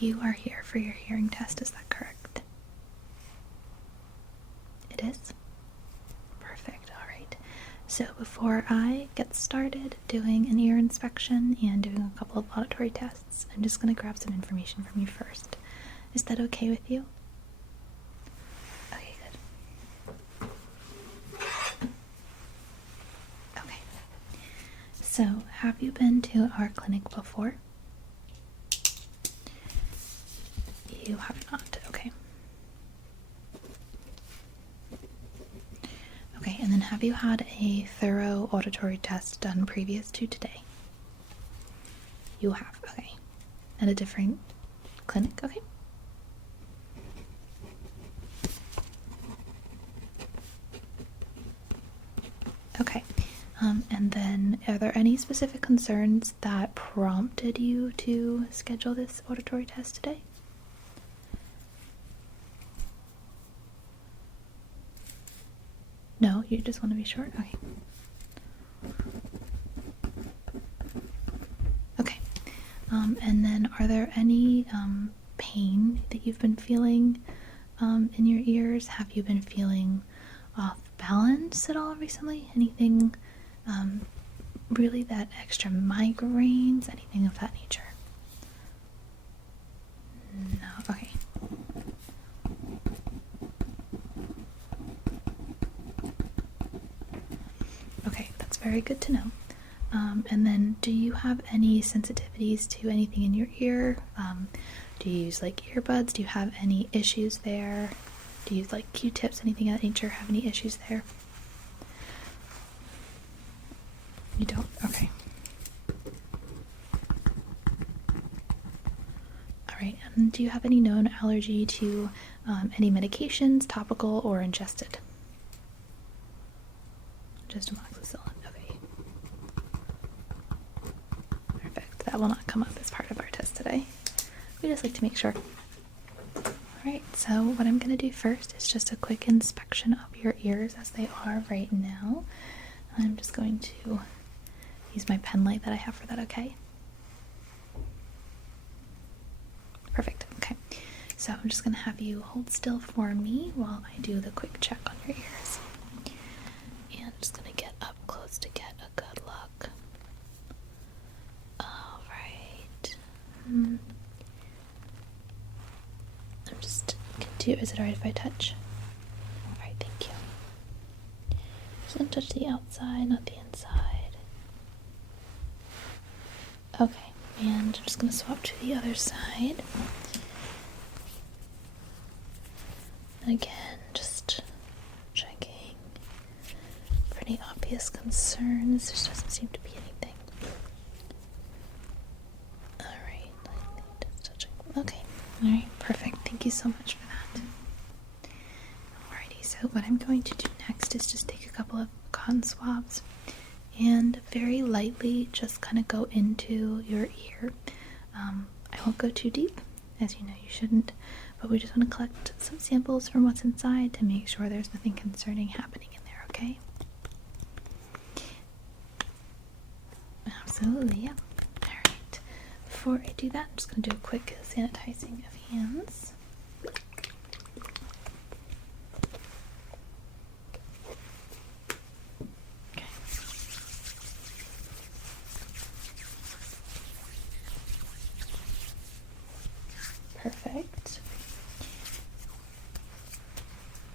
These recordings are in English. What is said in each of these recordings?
you are here for your hearing test, is that correct? It is? Perfect, alright. So before I get started doing an ear inspection and doing a couple of auditory tests, I'm just going to grab some information from you first. Is that okay with you? Okay, good. Okay. So, have you been to our clinic before? You have not, okay. Okay, and then have you had a thorough auditory test done previous to today? You have, okay. At a different clinic, okay. Okay, and then are there any specific concerns that prompted you to schedule this auditory test today? No, you just want to be sure? Okay. Okay. And then are there any pain that you've been feeling in your ears? Have you been feeling off balance at all recently? Anything really that extra migraines? Anything of that nature? No, okay. Okay, that's very good to know. And then do you have any sensitivities to anything in your ear? Do you use like earbuds? Do you have any issues there? Do you use like Q-tips, anything of that nature? Have any issues there? You don't? Okay. Alright, and do you have any known allergy to any medications, topical or ingested? Just amoxicillin, okay. Perfect, that will not come up as part of our test today. We just like to make sure. Alright, so what I'm going to do first is just a quick inspection of your ears as they are right now. I'm just going to use my pen light that I have for that, okay? Perfect, okay. So I'm just going to have you hold still for me while I do the quick check on your ears. And I'm just going to get up close to get a good look. Alright. I'm just going to, is it alright if I touch? Alright, thank you. Just going to touch the outside, not the inside. Okay, and I'm just going to swap to the other side. And again, just checking for any obvious concerns. There doesn't seem to be anything. Alright, just touching. Okay, alright, perfect. Thank you so much for that. Alrighty, so what I'm going to do next is just take a couple of cotton swabs and very lightly just kind of go into your ear. I won't go too deep, as you know you shouldn't, but we just want to collect some samples from what's inside to make sure there's nothing concerning happening in there, okay? Absolutely, yeah. Alright, before I do that, I'm just going to do a quick sanitizing of hands. Perfect.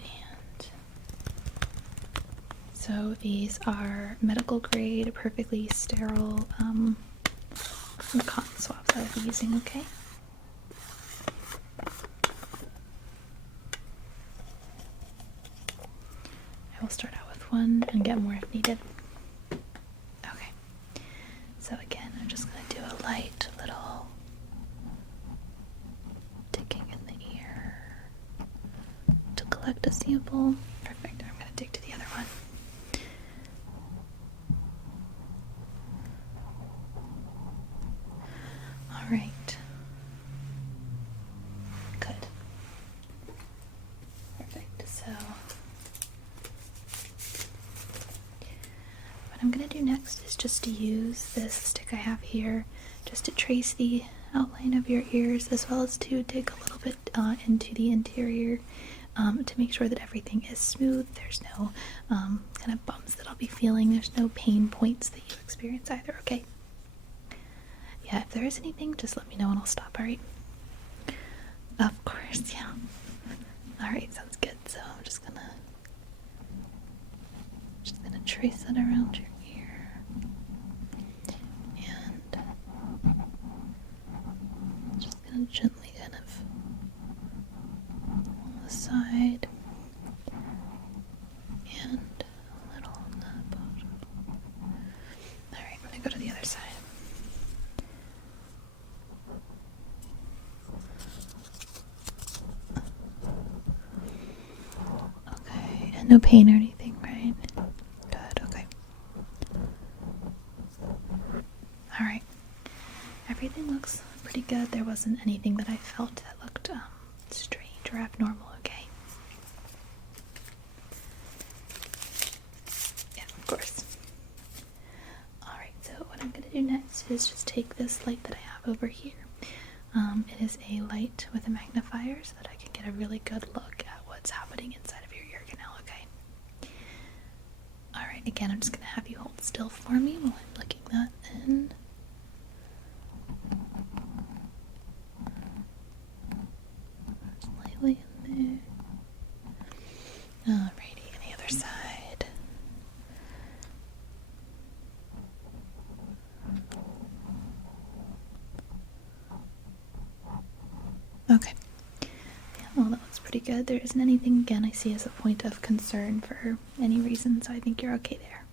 And so these are medical grade, perfectly sterile cotton swabs that I'll be using, okay? I will start out with one and get more if needed. Okay. So again, I'm just going to do a light little digging in the ear to collect a sample. Perfect. I'm going to dig to the other one. All right. Good. Perfect. So what I'm going to do next is just to use this stick I have here just to trace the outline of your ears, as well as to dig a little bit into the interior to make sure that everything is smooth. There's no kind of bumps that I'll be feeling. There's no pain points that you experience either, okay? Yeah, if there is anything, just let me know and I'll stop, alright? Of course, yeah. Alright, sounds good. So I'm just gonna trace that around your ear. And just gonna gently kind of on the side and a little on the bottom. Alright, I'm gonna go to the other side. Okay, and no pain or anything, right? Good, okay. Alright. Everything looks pretty good. There wasn't anything that I felt that looked strange or abnormal, okay? Yeah, of course. Alright, so what I'm going to do next is just take this light that I have over here. It is a light with a magnifier so that I can get a really good look at what's happening inside of your ear canal, okay? Alright, again, I'm just going to have you hold still for me while I'm looking that in. Lightly in there. Alrighty, and the other side. Okay. Yeah, well, that looks pretty good. There isn't anything, again, I see as a point of concern for any reason, so I think you're okay there.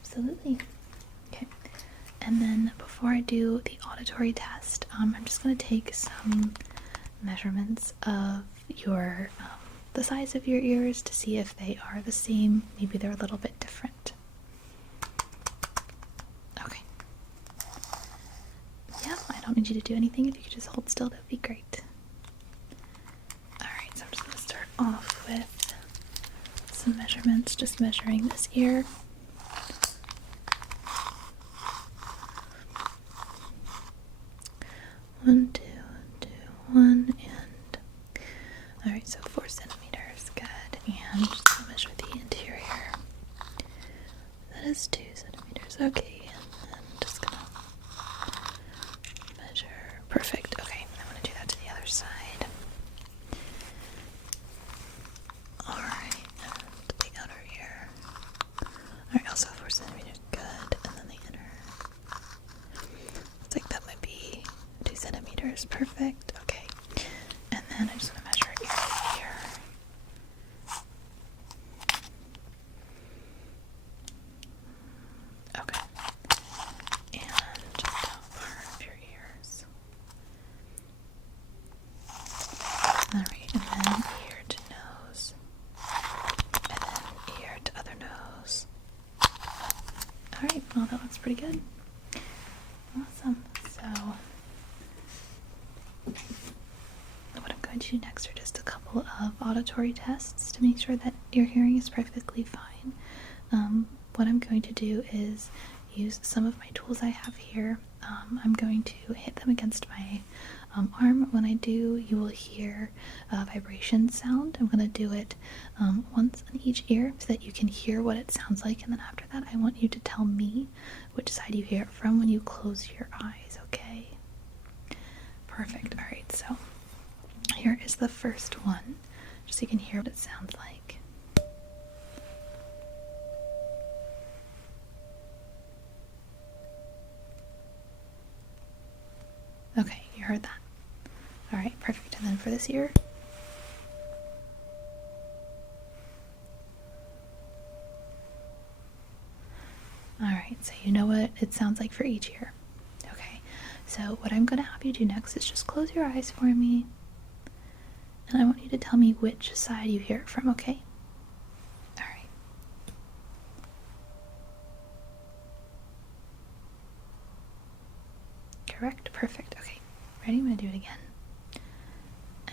Absolutely. Okay. And then before I do the auditory test, I'm just going to take some measurements of your the size of your ears to see if they are the same. Maybe they're a little bit different. Okay. Yeah, I don't need you to do anything. If you could just hold still, that would be great. Alright, so I'm just going to start off with some measurements, just measuring this ear. One, two, and alright, so 4 centimeters, good. And just gonna measure the interior. That is 2 centimeters, okay. And then just gonna measure. Perfect, okay. I'm gonna do that to the other side. Alright, and the outer ear. Alright, also 4 centimeters, good. And then the inner. Looks like that might be 2 centimeters, perfect, okay. And then I just want to measure ear to ear. Okay. And just down part of your ears. Alright, and then ear to nose. And then ear to other nose. Alright, well that looks pretty good. Awesome. So what I'm going to do next are just a couple of auditory tests to make sure that your hearing is perfectly fine. What I'm going to do is use some of my tools I have here. I'm going to hit them against my arm. When I do, you will hear a vibration sound. I'm going to do it once on each ear so that you can hear what it sounds like, and then after that I want you to tell me which side you hear it from when you close your eyes, okay? Perfect. Alright, so here is the first one, just so you can hear what it sounds like. Okay, you heard that. Alright, perfect. And then for this ear. Alright, so you know what it sounds like for each ear. Okay, so what I'm going to have you do next is just close your eyes for me. And I want you to tell me which side you hear it from, okay? Alright. Correct? Perfect. Okay. Ready? I'm going to do it again.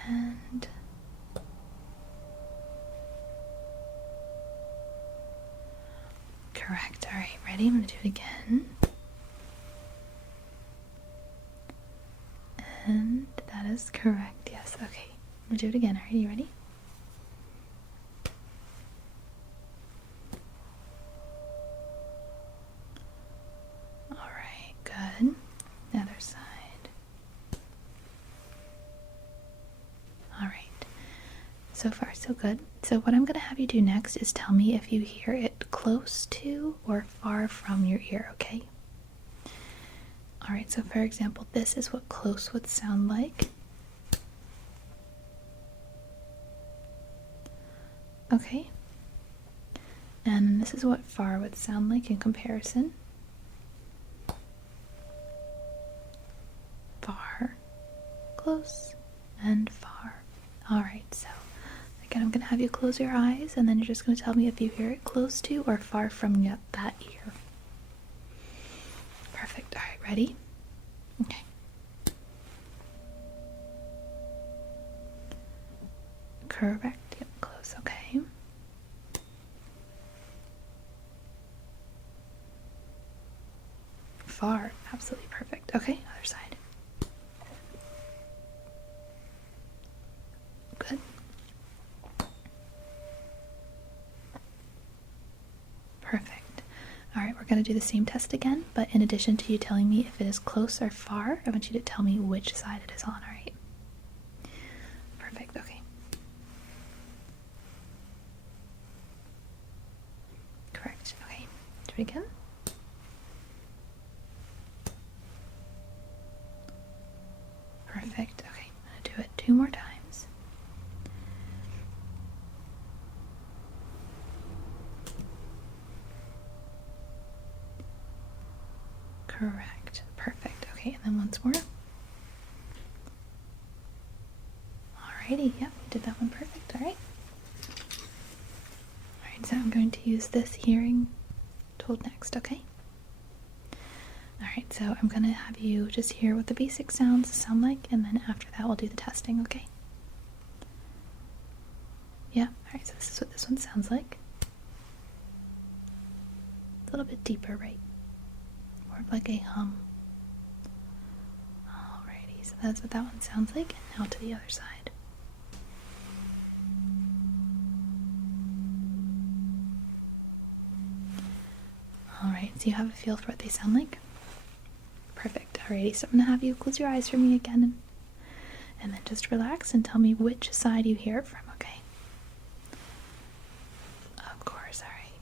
And correct. Alright, ready? I'm going to do it again. And that is correct, yes. Okay, I'm gonna do it again. Are you ready? Alright, good. The other side. Alright. So far, so good. So what I'm going to have you do next is tell me if you hear it close to or far from your ear, okay? Alright, so for example, this is what close would sound like. Okay. And this is what far would sound like in comparison. Far, close, and far. Alright, so again, I'm going to have you close your eyes, and then you're just going to tell me if you hear it close to or far from that ear. Perfect. Alright, ready? Okay. Correct. Yep, close. Okay. Far. Absolutely perfect. Okay, other side. Good. Perfect. Alright, we're going to do the same test again, but in addition to you telling me if it is close or far, I want you to tell me which side it is on, alright? Perfect, okay. Correct, okay. Do it again. Perfect, okay. I'm going to do it 2 more times. Correct. Perfect. Okay, and then once more. Alrighty, yep, we did that one perfect. Alright. Alright, so I'm going to use this hearing tool next, okay? Alright, so I'm going to have you just hear what the basic sounds sound like, and then after that we'll do the testing, okay? Yeah, alright, so this is what this one sounds like. A little bit deeper, right? More like a hum. Alrighty, so that's what that one sounds like, and now to the other side. Alright, so you have a feel for what they sound like? Perfect. Alrighty, so I'm going to have you close your eyes for me again, and then just relax and tell me which side you hear it from, okay? Of course, alright.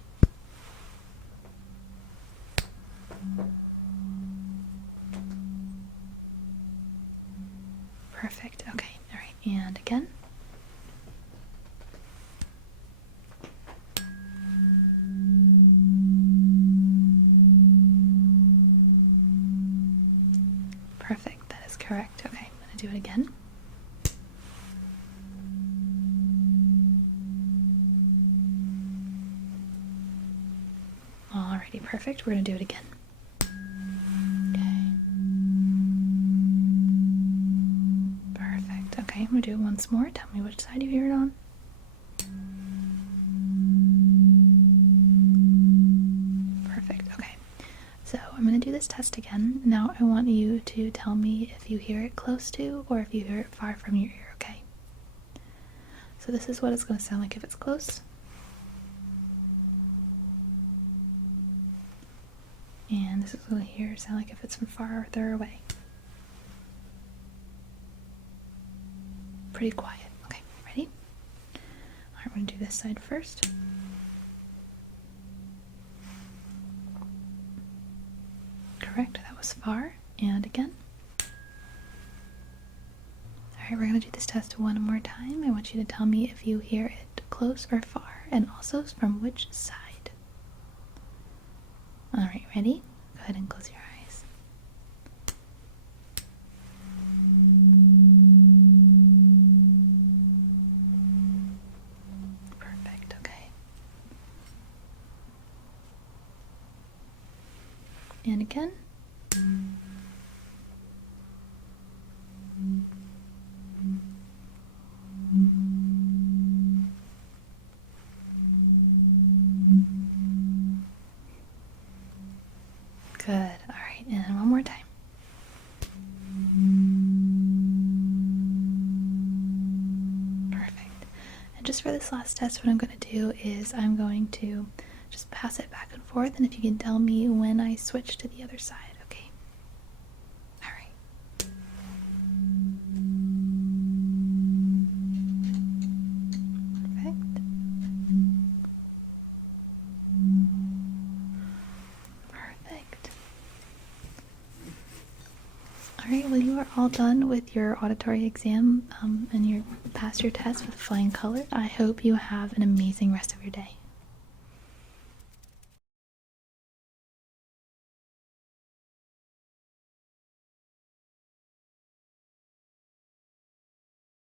Perfect, okay, alright, and again. Perfect, that is correct. Okay, I'm going to do it again. Alrighty, perfect. We're going to do it again. Okay. Perfect. Okay, I'm going to do it once more. Tell me which side you hear it on. Perfect. Okay. So I'm going to do this test again. Now I want you to tell me if you hear it close to or if you hear it far from your ear, okay? So this is what it's going to sound like if it's close. And this is going to sound like if it's from farther away. Pretty quiet. Okay, ready? Alright, I'm going to do this side first. Correct, that was far. And again. Alright, we're going to do this test one more time. I want you to tell me if you hear it close or far, and also from which side. Alright, ready? Go ahead and close your eyes. Perfect, okay. And again. Good. All right, and one more time. just for this last test, what I'm going to do is I'm going to just pass it back and forth, and if you can tell me when I switch to the other side, okay? Alright. Perfect. Perfect. Alright, well, you are all done with your auditory exam and you passed your test with flying colors. I hope you have an amazing rest of your day.